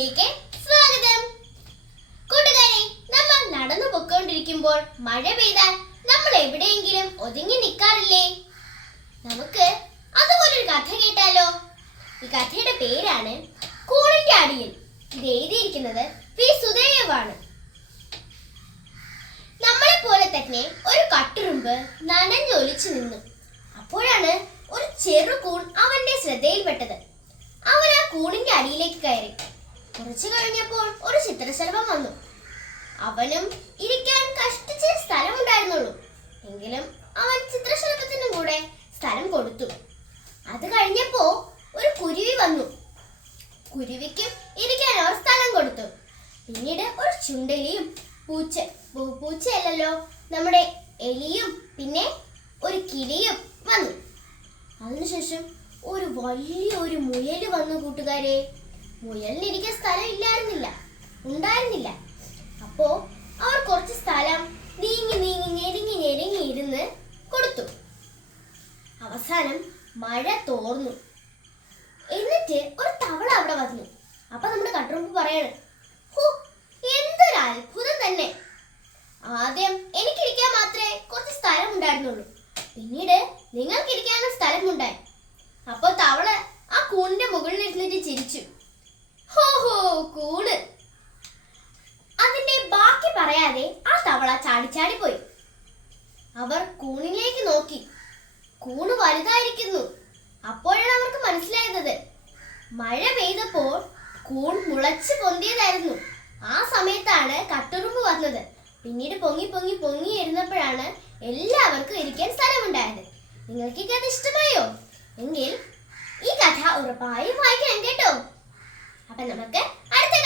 കഥയിലേക്ക് സ്വാഗതം. കൂട്ടുകാരെ നമ്മൾ നടന്നു പൊക്കോണ്ടിരിക്കുമ്പോൾ മഴ പെയ്താൽ നമ്മൾ എവിടെയെങ്കിലും ഒതുങ്ങി നിൽക്കാറില്ലേ? നമുക്ക് അതുപോലൊരു കഥ കേട്ടാലോ? ഈ കഥയുടെ പേരാണ് കൂളിന്റെ അടിയിൽ. ഇത് എഴുതിയിരിക്കുന്നത് പി സുദേവാണ്. നമ്മളെ പോലെ തന്നെ ഒരു കട്ടുറുമ്പ് നനഞ്ഞൊലിച്ചു നിന്നു. അപ്പോഴാണ് ഒരു ചെറു കൂൺ അവന്റെ ശ്രദ്ധയിൽപ്പെട്ടത്. അവൻ ആ കൂണിന്റെ അടിയിലേക്ക് കയറി. കുറച്ചു കഴിഞ്ഞപ്പോൾ ഒരു ചിത്രശലഭം വന്നു. അവനും ഇരിക്കാൻ കഷ്ടിച്ച് സ്ഥലമുണ്ടായിരുന്നുള്ളൂ. എങ്കിലും അവൻ ചിത്രശലഭത്തിനും കൂടെ സ്ഥലം കൊടുത്തു. അത് കഴിഞ്ഞപ്പോ ഒരു കുരുവി വന്നു. കുരുവിക്കും ഇരിക്കാൻ അവർ സ്ഥലം കൊടുത്തു. പിന്നീട് ഒരു ചുണ്ടലിയും പൂച്ച പൂച്ചയല്ലല്ലോ നമ്മുടെ എലിയും പിന്നെ ഒരു കിളിയും വന്നു. അതിനുശേഷം ഒരു വലിയ ഒരു മുയൽ വന്നു കൂട്ടുകാരെ. മുയലിന് ഇരിക്കാൻ സ്ഥലം ഇല്ലായിരുന്നില്ല ഉണ്ടായിരുന്നില്ല. അപ്പോ അവർ കുറച്ച് സ്ഥലം നീങ്ങി നീങ്ങി ഞെരുങ്ങി ഞെരുങ്ങി ഇരുന്ന് കൊടുത്തു. അവസാനം മഴ തോർന്നു. എന്നിട്ട് ഒരു തവള അവിടെ വന്നു. അപ്പൊ നമ്മുടെ കട്ടുറുമ്പ് പറയാണ് ഹോ എന്തൊരു അത്ഭുതം തന്നെ. ആദ്യം എനിക്കിരിക്കാൻ മാത്രമേ കുറച്ച് സ്ഥലം ഉണ്ടായിരുന്നുള്ളൂ. പിന്നീട് നിങ്ങൾക്കിരിക്കാനുള്ള സ്ഥലം സ്ഥലമുണ്ടായി. അപ്പോൾ തവള ആ കൂണിന്റെ മുകളിൽ ഇരുന്നിട്ട് ചിരിച്ചു. ഹോ ഹോ അതിന്റെ ബാക്കി പറയാതെ ആ തവള ചാടിച്ചാടി പോയി. അവർ കൂണിലേക്ക് നോക്കി. കൂണ് വലുതായിരിക്കുന്നു. അപ്പോഴാണ് അവർക്ക് മനസ്സിലായത്. മഴ പെയ്തപ്പോൾ കൂൺ മുളച്ച് പൊന്തിയതായിരുന്നു. ആ സമയത്താണ് കട്ടുറുമ്പ് വന്നത്. പിന്നീട് പൊങ്ങി പൊങ്ങി പൊങ്ങി ഇരുന്നപ്പോഴാണ് എല്ലാവർക്കും ഇരിക്കാൻ സ്ഥലമുണ്ടായത്. നിങ്ങൾക്ക് ഈ കഥ ഇഷ്ടമായോ? എങ്കിൽ ഈ കഥ ഉറപ്പായും വായിക്കണം കേട്ടോ. അപ്പൊ നമുക്ക് അടുത്ത